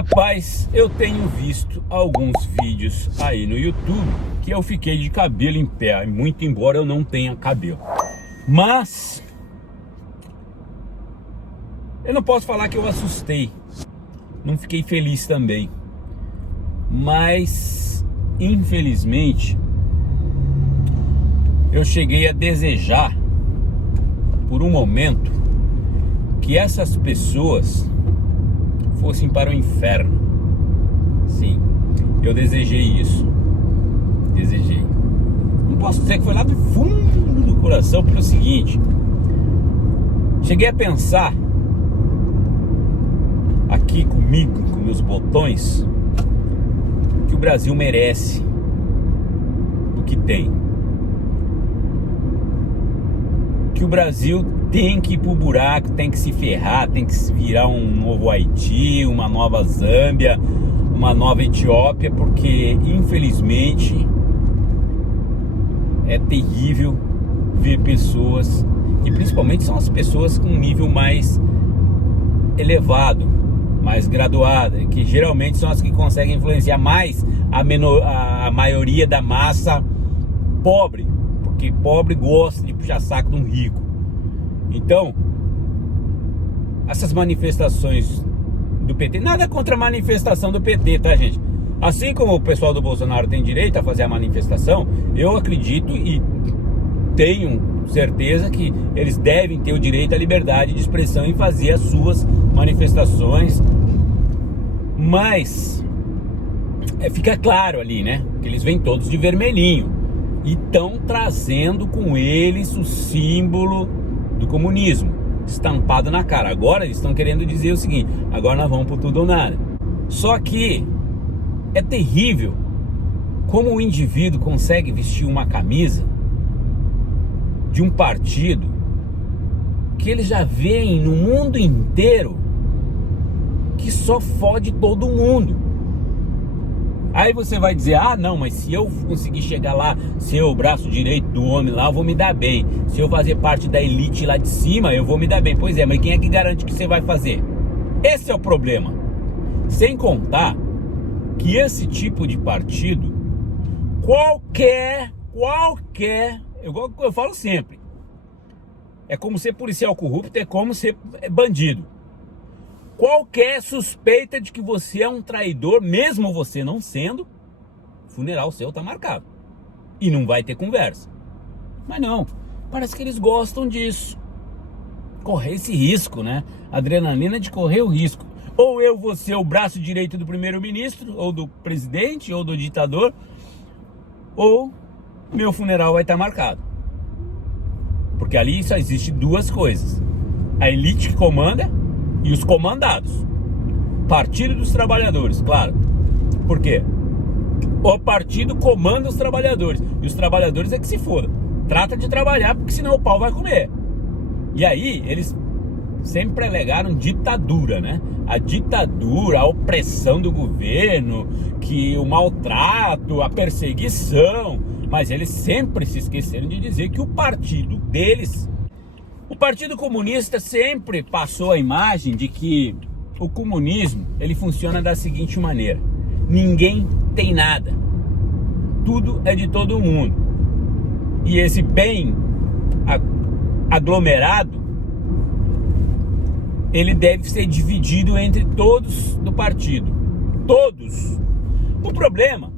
Rapaz, eu tenho visto alguns vídeos aí no YouTube que eu fiquei de cabelo em pé, muito embora eu não tenha cabelo. Mas eu não posso falar que eu assustei, não fiquei feliz também. Mas infelizmente eu cheguei a desejar por um momento que essas pessoas fossem para o inferno. Sim, eu desejei isso. Desejei. Não posso dizer que foi lá do fundo do coração, porque é o seguinte: cheguei a pensar aqui comigo, com meus botões, que o Brasil merece o que tem. Que o Brasil tem que ir pro buraco, tem que se ferrar, tem que se virar um novo Haiti, uma nova Zâmbia, uma nova Etiópia, porque infelizmente é terrível ver pessoas, e principalmente são as pessoas com um nível mais elevado, mais graduada, que geralmente são as que conseguem influenciar mais a maioria da massa pobre, porque pobre gosta de puxar saco de um rico. Então, essas manifestações do PT, nada contra a manifestação do PT, tá, gente? Assim como o pessoal do Bolsonaro tem direito a fazer a manifestação, eu acredito e tenho certeza que eles devem ter o direito à liberdade de expressão e fazer as suas manifestações. Mas fica claro ali, né, que eles vêm todos de vermelhinho e estão trazendo com eles o símbolo do comunismo estampado na cara. Agora eles estão querendo dizer o seguinte: agora nós vamos por tudo ou nada. Só que é terrível como o indivíduo consegue vestir uma camisa de um partido que eles já veem no mundo inteiro que só fode todo mundo. Aí você vai dizer: ah não, mas se eu conseguir chegar lá, ser o braço direito do homem lá, eu vou me dar bem. Se eu fazer parte da elite lá de cima, eu vou me dar bem. Pois é, mas quem é que garante que você vai fazer? Esse é o problema. Sem contar que esse tipo de partido, qualquer, eu falo sempre, é como ser policial corrupto, é como ser bandido. Qualquer suspeita de que você é um traidor, mesmo você não sendo, funeral seu tá marcado. E não vai ter conversa. Mas não, parece que eles gostam disso. Correr esse risco, né? Adrenalina de correr o risco. Ou eu vou ser o braço direito do primeiro-ministro, ou do presidente, ou do ditador, ou meu funeral vai estar marcado. Porque ali só existe duas coisas: a elite que comanda e os comandados. Partido dos Trabalhadores, claro. Por quê? O partido comanda os trabalhadores, e os trabalhadores é que se fodam. Trata de trabalhar, porque senão o pau vai comer. E aí eles sempre prelegaram ditadura, né? A ditadura, a opressão do governo, que o maltrato, a perseguição. Mas eles sempre se esqueceram de dizer que o partido deles, o Partido Comunista, sempre passou a imagem de que o comunismo, ele funciona da seguinte maneira: ninguém tem nada, tudo é de todo mundo, e esse bem aglomerado, ele deve ser dividido entre todos do partido, todos. O problema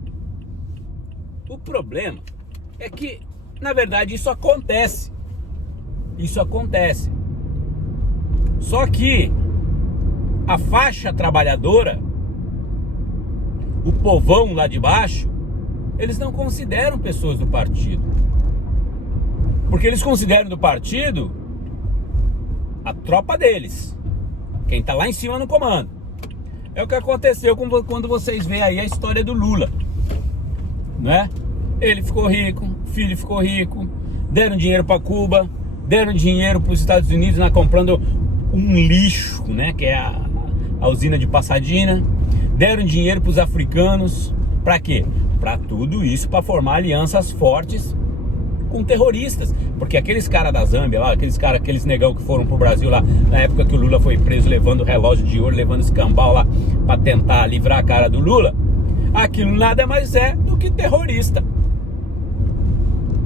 é que, na verdade, isso acontece. Só que a faixa trabalhadora, o povão lá de baixo, eles não consideram pessoas do partido. Porque eles consideram do partido a tropa deles, quem tá lá em cima no comando. É o que aconteceu quando vocês veem aí a história do Lula, né? Ele ficou rico, o filho ficou rico, deram dinheiro para Cuba, deram dinheiro para os Estados Unidos comprando um lixo, né, que é a usina de Pasadena. Deram dinheiro para os africanos. Para quê? Para tudo isso, para formar alianças fortes com terroristas, porque aqueles caras da Zâmbia lá, aqueles negão que foram pro Brasil lá, na época que o Lula foi preso, levando relógio de ouro, levando escambau lá, pra tentar livrar a cara do Lula, aquilo nada mais é do que terrorista.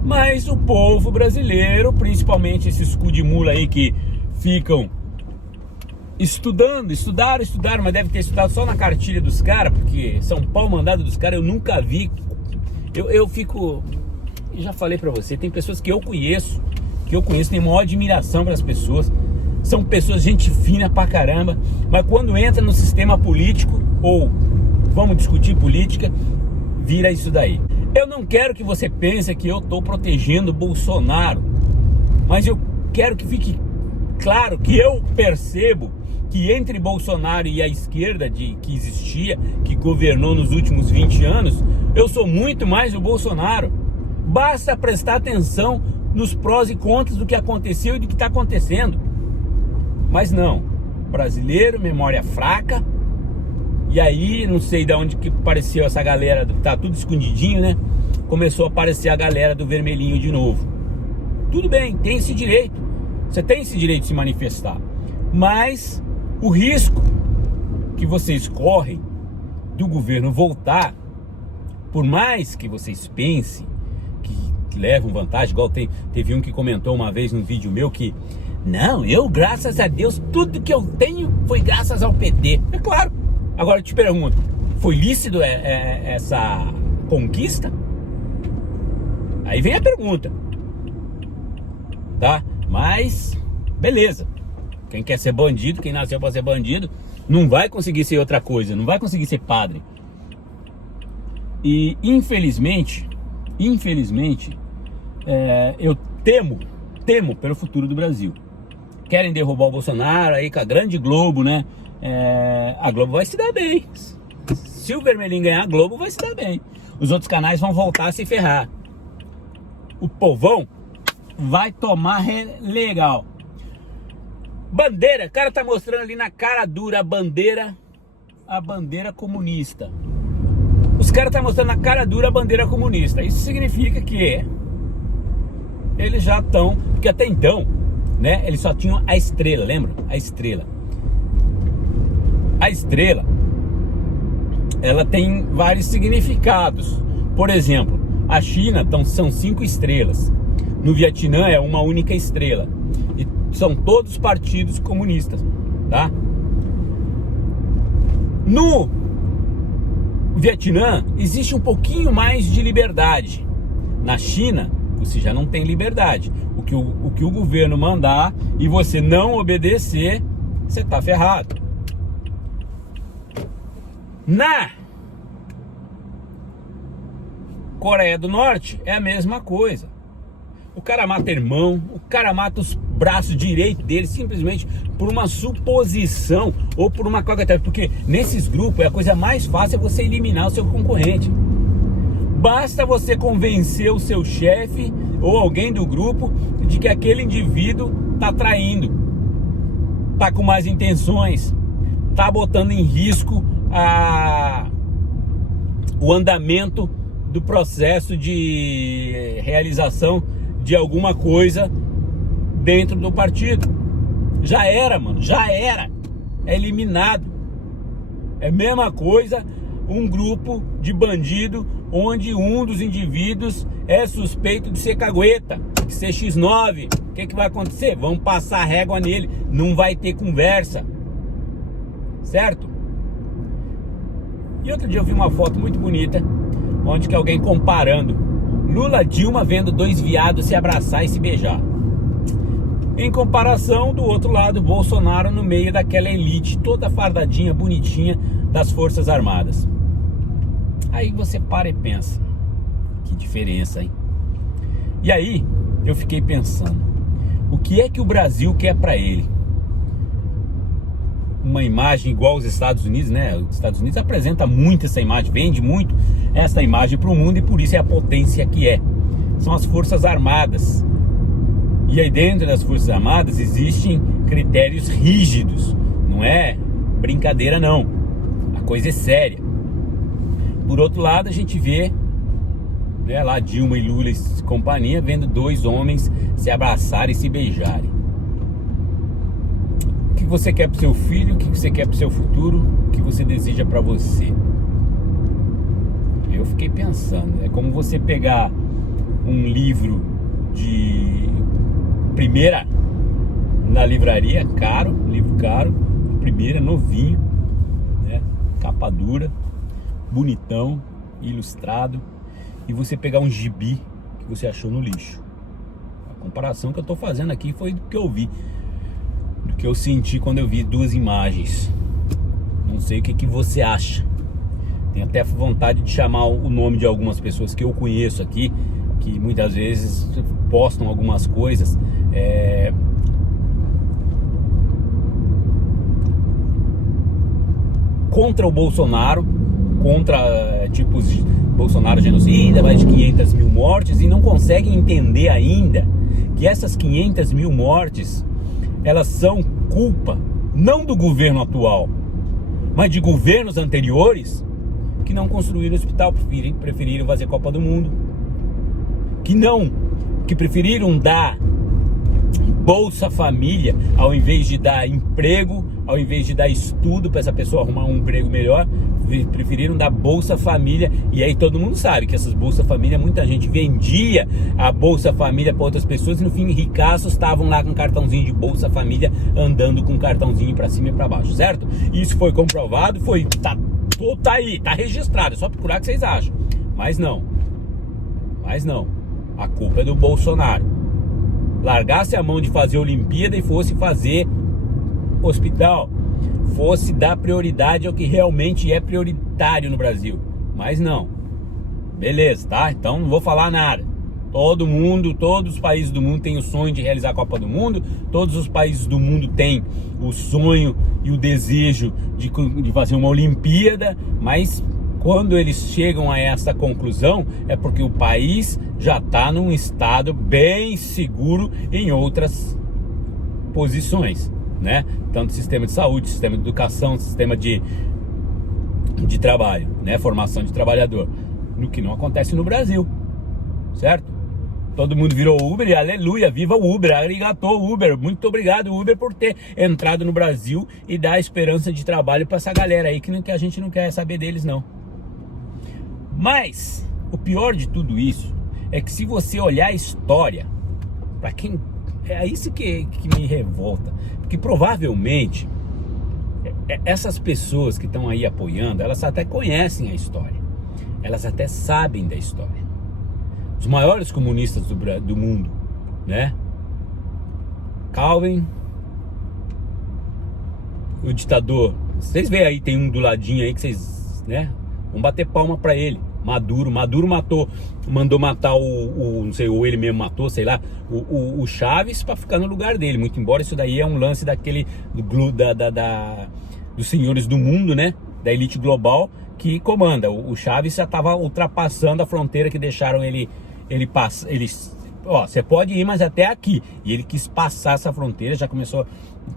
Mas o povo brasileiro, principalmente esses cu de mula aí que ficam estudaram, mas deve ter estudado só na cartilha dos caras, porque São Paulo mandado dos caras eu nunca vi. Eu fico, já falei pra você, tem pessoas que eu conheço, tenho maior admiração para as pessoas, são pessoas gente fina pra caramba, mas quando entra no sistema político, ou vamos discutir política, vira isso daí. Eu não quero que você pense que eu tô protegendo o Bolsonaro, mas eu quero que fique claro que eu percebo que entre Bolsonaro e a esquerda que existia, que governou nos últimos 20 anos, eu sou muito mais o Bolsonaro. Basta prestar atenção nos prós e contras do que aconteceu e do que está acontecendo. Mas não, brasileiro, memória fraca. E aí, não sei de onde que apareceu essa galera, tá tudo escondidinho, né? Começou a aparecer a galera do vermelhinho de novo. Tudo bem, tem esse direito. Você tem esse direito de se manifestar. Mas o risco que vocês correm do governo voltar, por mais que vocês pensem que levam vantagem, igual teve um que comentou uma vez num vídeo meu que não, eu graças a Deus, tudo que eu tenho foi graças ao PT. É claro. Agora eu te pergunto, foi lícito essa conquista? Aí vem a pergunta, tá? Mas, beleza. Quem quer ser bandido, quem nasceu para ser bandido, não vai conseguir ser outra coisa, não vai conseguir ser padre. E infelizmente, eu temo pelo futuro do Brasil. Querem derrubar o Bolsonaro aí com a grande Globo, né? A Globo vai se dar bem. Se o Vermelhinho ganhar, a Globo vai se dar bem. Os outros canais vão voltar a se ferrar. O povão vai tomar legal. Bandeira, o cara tá mostrando ali na cara dura a bandeira comunista. Os caras tá mostrando na cara dura a bandeira comunista. Isso significa que eles já estão, porque até então, né, eles só tinham a estrela, lembra? A estrela, ela tem vários significados. Por exemplo, a China são 5 estrelas. No Vietnã é uma única estrela. E são todos partidos comunistas, tá? No Vietnã existe um pouquinho mais de liberdade. Na China, você já não tem liberdade. O que o governo mandar e você não obedecer, você tá ferrado. Na Coreia do Norte é a mesma coisa. O cara mata irmão, o cara mata os braços direitos dele simplesmente por uma suposição ou por uma coisa, porque nesses grupos a coisa mais fácil é você eliminar o seu concorrente. Basta você convencer o seu chefe ou alguém do grupo de que aquele indivíduo tá traindo, tá com más intenções, tá botando em risco o andamento do processo de realização de alguma coisa dentro do partido. Já era, mano, já era. É eliminado. É a mesma coisa um grupo de bandido onde um dos indivíduos é suspeito de ser cagueta, de ser X9. O que vai acontecer? Vão passar régua nele, não vai ter conversa. Certo? E outro dia eu vi uma foto muito bonita, onde que alguém comparando Lula e Dilma vendo 2 viados se abraçar e se beijar. Em comparação, do outro lado, Bolsonaro no meio daquela elite toda fardadinha, bonitinha das Forças Armadas. Aí você para e pensa, que diferença, hein? E aí eu fiquei pensando, o que é que o Brasil quer pra ele? Uma imagem igual aos Estados Unidos, né? Os Estados Unidos apresenta muito essa imagem, vende muito essa imagem para o mundo e por isso é a potência que é. São as Forças Armadas. E aí dentro das Forças Armadas existem critérios rígidos. Não é brincadeira não. A coisa é séria. Por outro lado, a gente vê né, lá Dilma e Lula e companhia, vendo dois homens se abraçarem e se beijarem. O que você quer pro seu filho? O que você quer pro seu futuro? O que você deseja para você? Eu fiquei pensando, é como você pegar um livro de primeira na livraria, caro, livro caro, primeira, novinho, né, capa dura, bonitão, ilustrado, e você pegar um gibi que você achou no lixo. A comparação que eu tô fazendo aqui foi do que eu vi, do que eu senti quando eu vi duas imagens. Não sei o que você acha. Tenho até vontade de chamar o nome de algumas pessoas que eu conheço aqui, que muitas vezes postam algumas coisas contra o Bolsonaro, contra tipo Bolsonaro genocida, mais de 500 mil mortes, e não conseguem entender ainda que essas 500 mil mortes, elas são culpa não do governo atual, mas de governos anteriores que não construíram hospital, preferiram fazer Copa do Mundo, que preferiram dar Bolsa Família ao invés de dar emprego, ao invés de dar estudo para essa pessoa arrumar um emprego melhor, preferiram dar Bolsa Família. E aí todo mundo sabe que essas Bolsa Família, muita gente vendia a Bolsa Família para outras pessoas, e no fim ricaços estavam lá com cartãozinho de Bolsa Família, andando com cartãozinho para cima e para baixo, certo? Isso foi comprovado, tá aí, tá registrado, é só procurar que vocês acham. Mas não, a culpa é do Bolsonaro. Largasse a mão de fazer Olimpíada e fosse fazer hospital, fosse dar prioridade ao que realmente é prioritário no Brasil. Mas não. Beleza, tá? Então não vou falar nada. Todos os países do mundo têm o sonho de realizar a Copa do Mundo, todos os países do mundo têm o sonho e o desejo de fazer uma Olimpíada, mas quando eles chegam a essa conclusão é porque o país já está num estado bem seguro em outras posições, né? Tanto sistema de saúde, sistema de educação, sistema de trabalho, né? Formação de trabalhador, no que não acontece no Brasil, certo? Todo mundo virou Uber e aleluia, viva o Uber, arigato Uber, muito obrigado Uber por ter entrado no Brasil e dar esperança de trabalho para essa galera aí que a gente não quer saber deles não. Mas o pior de tudo isso é que se você olhar a história, para quem é isso que me revolta, porque provavelmente essas pessoas que estão aí apoiando, elas até conhecem a história, elas até sabem da história. Os maiores comunistas do mundo, né? Calvin, o ditador, vocês veem aí, tem um do ladinho aí que vocês, né? Vamos bater palma pra ele. Maduro mandou matar não sei, ou ele mesmo matou, sei lá, o Chaves pra ficar no lugar dele. Muito embora isso daí é um lance daquele dos senhores do mundo, né? Da elite global que comanda. O Chaves já tava ultrapassando a fronteira que deixaram ele passar. Ó, você pode ir, mas até aqui. E ele quis passar essa fronteira, já começou a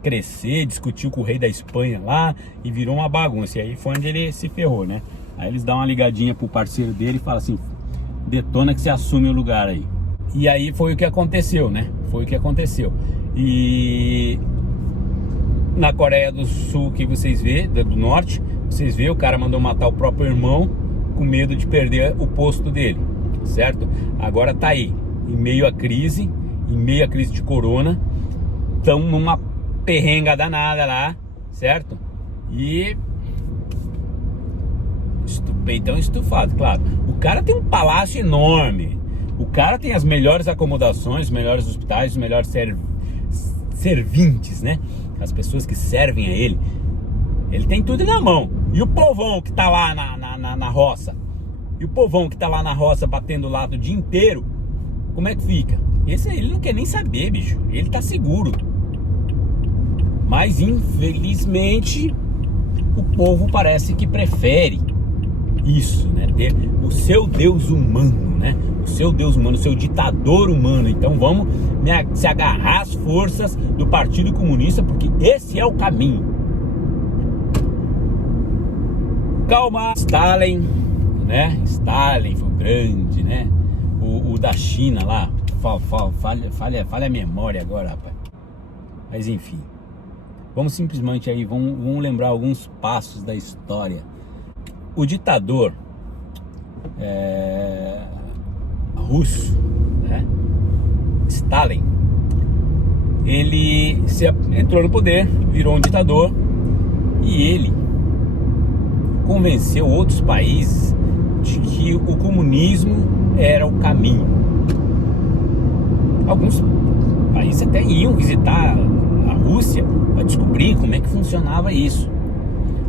crescer, discutiu com o rei da Espanha lá e virou uma bagunça. E aí foi onde ele se ferrou, né? Aí eles dão uma ligadinha pro parceiro dele e falam assim: detona que você assume o lugar aí. E aí foi o que aconteceu, né? Foi o que aconteceu. E na Coreia do Sul, que vocês vê, do Norte, vocês vê, o cara mandou matar o próprio irmão com medo de perder o posto dele, certo? Agora tá aí, em meio à crise de corona, estão numa perrenga danada lá, certo? E peitão estufado, claro. O cara tem um palácio enorme, o cara tem as melhores acomodações, os melhores hospitais, os melhores servintes, né? As pessoas que servem a ele. Ele tem tudo na mão. E o povão que tá lá na roça? E o povão que tá lá na roça batendo lado o dia inteiro, como é que fica? Esse aí ele não quer nem saber, bicho. Ele tá seguro. Mas infelizmente o povo parece que prefere isso, né? Ter o seu Deus humano, né? O seu Deus humano, o seu ditador humano. Então vamos se agarrar às forças do Partido Comunista, porque esse é o caminho. Calma, Stalin, né? Stalin foi o grande, né? da China lá. Falha a memória agora, rapaz. Mas enfim, vamos simplesmente aí, vamos lembrar alguns passos da história. O ditador russo, né, Stalin, ele entrou no poder, virou um ditador, e ele convenceu outros países de que o comunismo era o caminho. Alguns países até iam visitar a Rússia para descobrir como é que funcionava isso.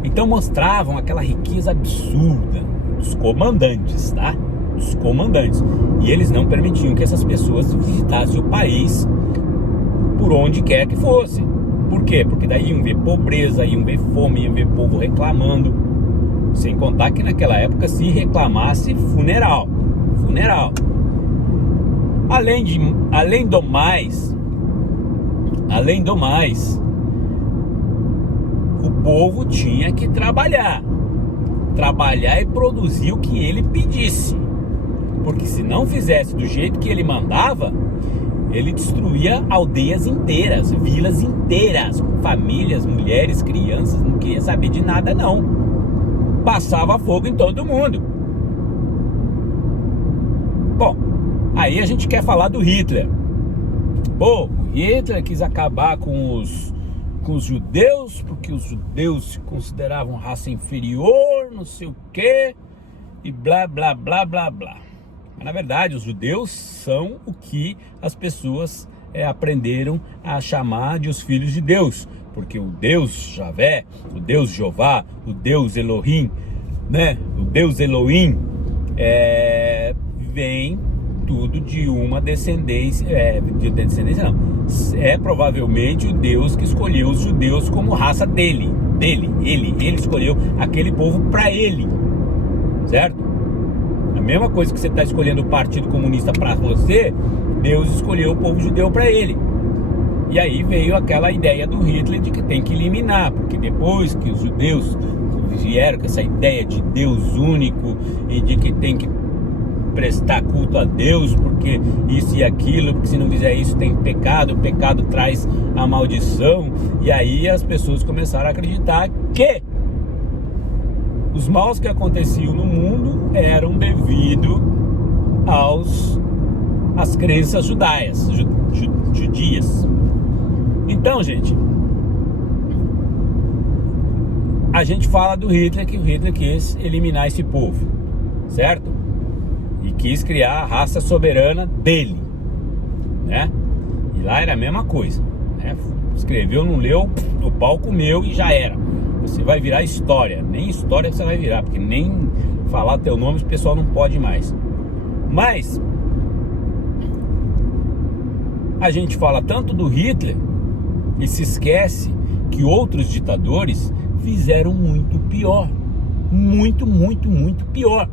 Então mostravam aquela riqueza absurda dos comandantes, tá? Dos comandantes. E eles não permitiam que essas pessoas visitassem o país por onde quer que fosse. Por quê? Porque daí iam ver pobreza, iam ver fome, iam ver povo reclamando. Sem contar que naquela época se reclamasse funeral. Além do mais, o povo tinha que trabalhar e produzir o que ele pedisse, porque se não fizesse do jeito que ele mandava, ele destruía aldeias inteiras, vilas inteiras, famílias, mulheres, crianças, não queria saber de nada não, passava fogo em todo mundo. Bom, aí a gente quer falar do Hitler. Pô, o Hitler quis acabar com os judeus, porque os judeus se consideravam raça inferior, não sei o quê, e blá, blá, blá, blá, blá. Mas, na verdade, os judeus são o que as pessoas aprenderam a chamar de os filhos de Deus, porque o Deus Javé, o Deus Jeová, o Deus Elohim, né? O Deus Elohim vem tudo de uma descendência, é provavelmente o Deus que escolheu os judeus como raça dele. Ele escolheu aquele povo para ele, certo? A mesma coisa que você está escolhendo o Partido Comunista para você, Deus escolheu o povo judeu para ele. E aí veio aquela ideia do Hitler de que tem que eliminar, porque depois que os judeus vieram com essa ideia de Deus único e de que tem que prestar culto a Deus, porque isso e aquilo, porque se não fizer isso tem pecado, o pecado traz a maldição, e aí as pessoas começaram a acreditar que os maus que aconteciam no mundo eram devido às crenças judias. Então, gente, a gente fala do Hitler, que o Hitler quis eliminar esse povo, certo? E quis criar a raça soberana dele, né? E lá era a mesma coisa, né? Escreveu, não leu, o pau comeu e já era. Você vai virar história, nem história você vai virar, porque nem falar teu nome o pessoal não pode mais. Mas a gente fala tanto do Hitler e se esquece que outros ditadores fizeram muito pior, muito pior.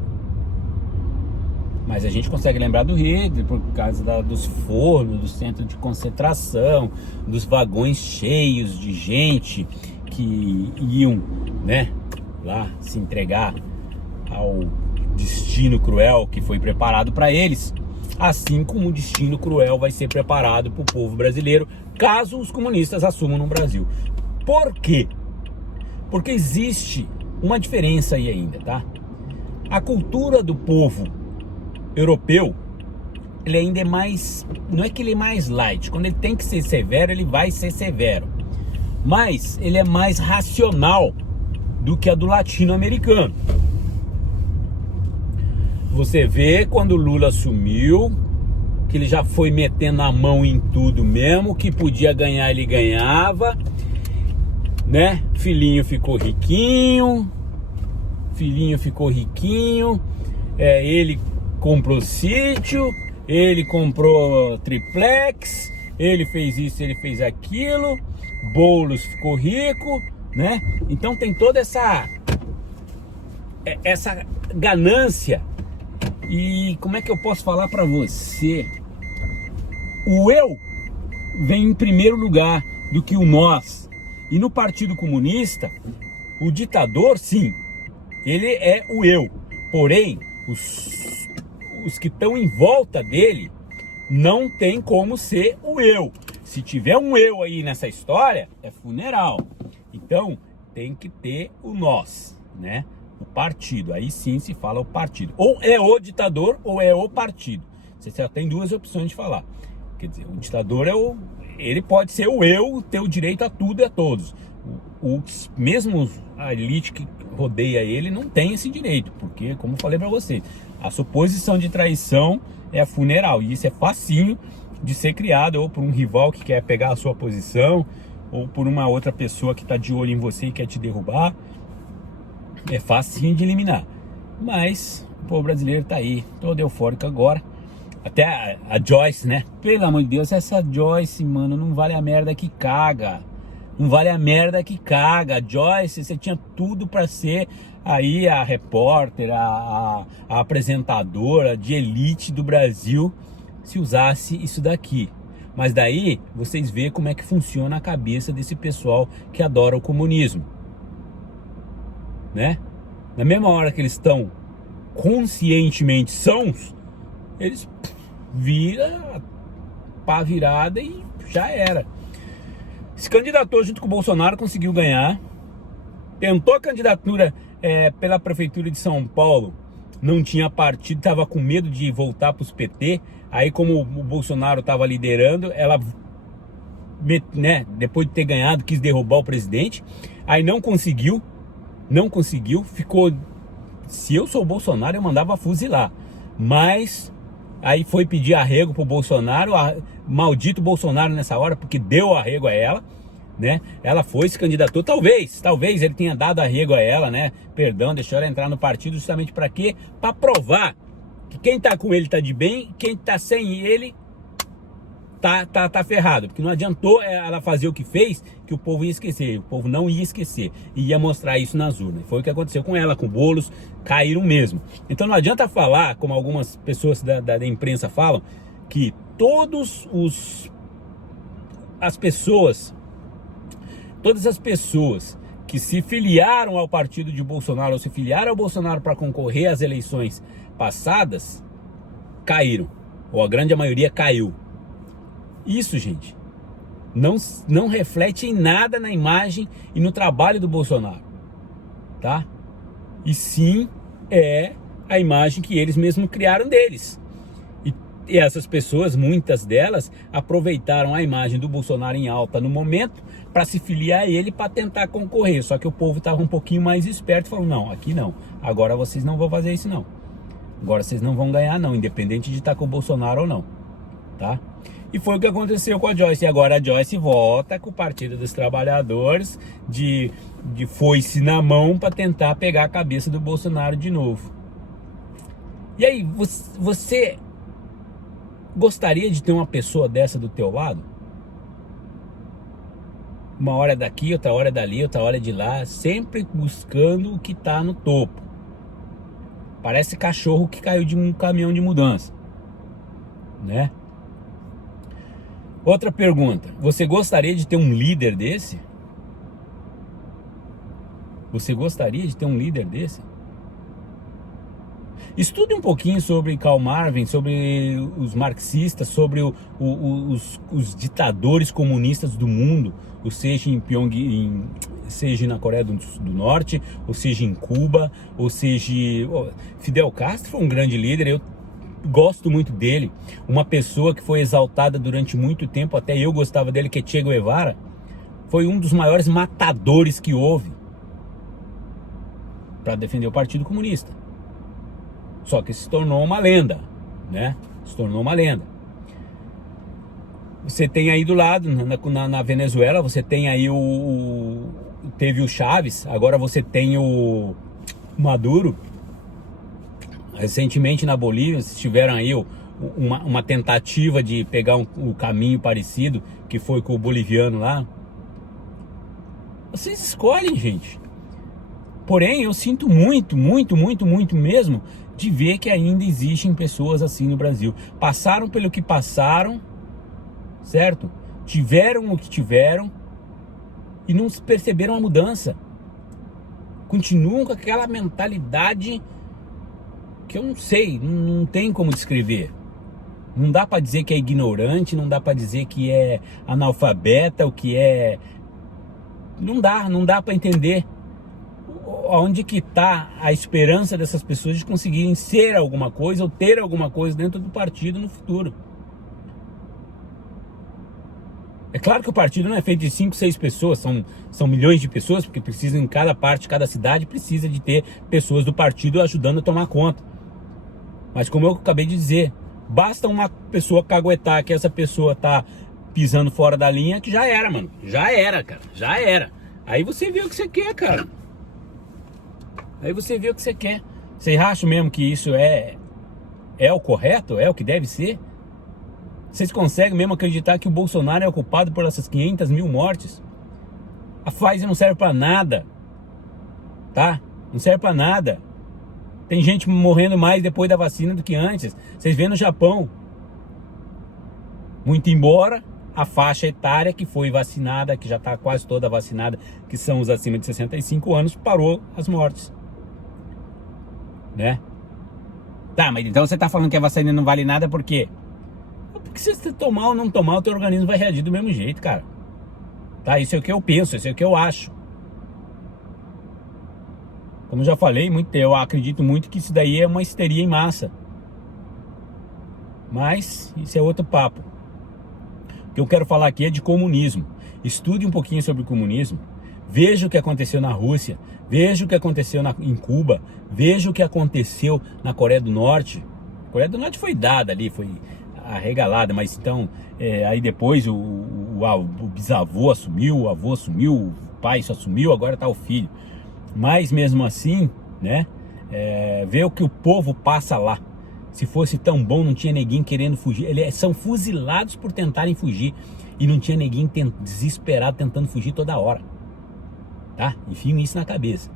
Mas a gente consegue lembrar do Hitler por causa dos fornos, do centro de concentração, dos vagões cheios de gente que iam, né, lá se entregar ao destino cruel que foi preparado para eles. Assim como o destino cruel vai ser preparado para o povo brasileiro, caso os comunistas assumam no Brasil. Por quê? Porque existe uma diferença aí ainda, tá? A cultura do povo europeu, ele ainda é mais, não é que ele é mais light, quando ele tem que ser severo, ele vai ser severo, mas ele é mais racional do que a do latino-americano. Você vê quando o Lula assumiu, que ele já foi metendo a mão em tudo mesmo, que podia ganhar ele ganhava, né? Filhinho ficou riquinho, ele comprou sítio, ele comprou triplex, ele fez isso, ele fez aquilo, Boulos ficou rico, né? Então tem toda essa ganância. E como é que eu posso falar para você? O eu vem em primeiro lugar do que o nós. E no Partido Comunista, o ditador, sim, ele é o eu. Porém, os que estão em volta dele não tem como ser o eu. Se tiver um eu aí nessa história, é funeral. Então, tem que ter o nós, né? O partido. Aí sim se fala o partido. Ou é o ditador ou é o partido. Você só tem duas opções de falar. Quer dizer, o ditador ele pode ser o eu, ter o direito a tudo e a todos. Mesmo a elite que rodeia ele não tem esse direito, porque, como eu falei para você, a suposição de traição é funeral, e isso é facinho de ser criado, ou por um rival que quer pegar a sua posição, ou por uma outra pessoa que está de olho em você e quer te derrubar. É facinho de eliminar. Mas o povo brasileiro tá aí, todo eufórico agora. Até a Joyce, né? Pelo amor de Deus, essa Joyce, mano, não vale a merda que caga. Não vale a merda que caga. Joyce, você tinha tudo pra ser aí a repórter, a apresentadora de elite do Brasil, se usasse isso daqui. Mas daí vocês veem como é que funciona a cabeça desse pessoal que adora o comunismo, né? Na mesma hora que eles estão conscientemente sãos, eles viram pá virada e já era. Se candidatou junto com o Bolsonaro, conseguiu ganhar. Tentou a candidatura pela prefeitura de São Paulo, não tinha partido, estava com medo de voltar para os PT. Aí, como o Bolsonaro estava liderando, ela, né, depois de ter ganhado, quis derrubar o presidente. Aí não conseguiu, ficou... Se eu sou o Bolsonaro, eu mandava fuzilar. Mas aí foi pedir arrego pro Bolsonaro, maldito Bolsonaro nessa hora, porque deu arrego a ela, né? Ela foi, se candidatou, talvez ele tenha dado arrego a ela, né? Perdão, deixou ela entrar no partido justamente para quê? Para provar que quem tá com ele tá de bem, quem tá sem ele tá ferrado, porque não adiantou ela fazer o que fez, que o povo ia esquecer, o povo não ia esquecer, e ia mostrar isso nas urnas. Foi o que aconteceu com ela, com o Boulos, caíram mesmo. Então não adianta falar, como algumas pessoas da imprensa falam, que todas as pessoas que se filiaram ao partido de Bolsonaro, ou se filiaram ao Bolsonaro para concorrer às eleições passadas, caíram, ou a grande maioria caiu. Isso, gente, não reflete em nada na imagem e no trabalho do Bolsonaro, tá? E sim é a imagem que eles mesmos criaram deles. E essas pessoas, muitas delas, aproveitaram a imagem do Bolsonaro em alta no momento para se filiar a ele, para tentar concorrer. Só que o povo estava um pouquinho mais esperto e falou: não, aqui não, agora vocês não vão fazer isso não. Agora vocês não vão ganhar não, independente de estar com o Bolsonaro ou não, tá? E foi o que aconteceu com a Joyce. E agora a Joyce volta com o Partido dos Trabalhadores de foice na mão para tentar pegar a cabeça do Bolsonaro de novo. E aí, você gostaria de ter uma pessoa dessa do teu lado? Uma hora daqui, outra hora dali, outra hora de lá, sempre buscando o que está no topo. Parece cachorro que caiu de um caminhão de mudança, né? Outra pergunta: você gostaria de ter um líder desse? Você gostaria de ter um líder desse? Estude um pouquinho sobre Karl Marx, sobre os marxistas, sobre os ditadores comunistas do mundo, ou seja em seja na Coreia do Norte, ou seja em Cuba, ou seja... Fidel Castro foi um grande líder, eu gosto muito dele. Uma pessoa que foi exaltada durante muito tempo, até eu gostava dele, que é Che Guevara, foi um dos maiores matadores que houve para defender o Partido Comunista. Só que se tornou uma lenda, né? Se tornou uma lenda. Você tem aí do lado, na Venezuela, você tem aí teve o Chávez, agora você tem o Maduro. Recentemente na Bolívia, vocês tiveram aí uma tentativa de pegar um caminho parecido, que foi com o boliviano lá. Vocês escolhem, gente. Porém, eu sinto muito mesmo de ver que ainda existem pessoas assim no Brasil. Passaram pelo que passaram, certo? Tiveram o que tiveram e não perceberam a mudança. Continuam com aquela mentalidade que eu não sei, não tem como descrever. Não dá para dizer que é ignorante, não dá para dizer que é analfabeta, o que é... Não dá para entender onde que tá a esperança dessas pessoas de conseguirem ser alguma coisa ou ter alguma coisa dentro do partido no futuro. É claro que o partido não é feito de 5, 6 pessoas, são milhões de pessoas, porque precisam, em cada parte, cada cidade precisa de ter pessoas do partido ajudando a tomar conta. Mas como eu acabei de dizer, basta uma pessoa caguetar que essa pessoa tá pisando fora da linha, que já era, mano. Já era, cara. Já era. Aí você vê o que você quer, cara. Aí você vê o que você quer. Vocês acham mesmo que isso é o correto? É o que deve ser? Vocês conseguem mesmo acreditar que o Bolsonaro é o culpado por essas 500 mil mortes? A Pfizer não serve pra nada. Tá? Não serve pra nada. Tem gente morrendo mais depois da vacina do que antes. Vocês vêem no Japão. Muito embora a faixa etária que foi vacinada, que já está quase toda vacinada, que são os acima de 65 anos, parou as mortes. Né? Tá, mas então você está falando que a vacina não vale nada por quê? Porque se você tomar ou não tomar, o teu organismo vai reagir do mesmo jeito, cara. Tá? Isso é o que eu penso, isso é o que eu acho. Como eu já falei, eu acredito muito que isso daí é uma histeria em massa. Mas isso é outro papo. O que eu quero falar aqui é de comunismo. Estude um pouquinho sobre o comunismo. Veja o que aconteceu na Rússia. Veja o que aconteceu em Cuba. Veja o que aconteceu na Coreia do Norte. A Coreia do Norte foi dada ali, foi arregalada, mas então aí depois o bisavô assumiu, o avô assumiu, o pai só assumiu, agora está o filho. Mas mesmo assim, né, vê o que o povo passa lá. Se fosse tão bom, não tinha ninguém querendo fugir. Eles são fuzilados por tentarem fugir. E não tinha ninguém desesperado tentando fugir toda hora. Tá? Enfim, isso na cabeça.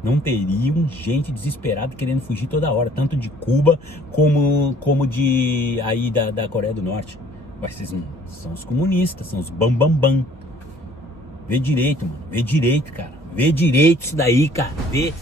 Não teriam gente desesperada querendo fugir toda hora. Tanto de Cuba como de aí da Coreia do Norte. Mas vocês não são os comunistas, são os bambambam. Vê direito, mano. Vê direito, cara. Vê direito isso daí, cara. Vê.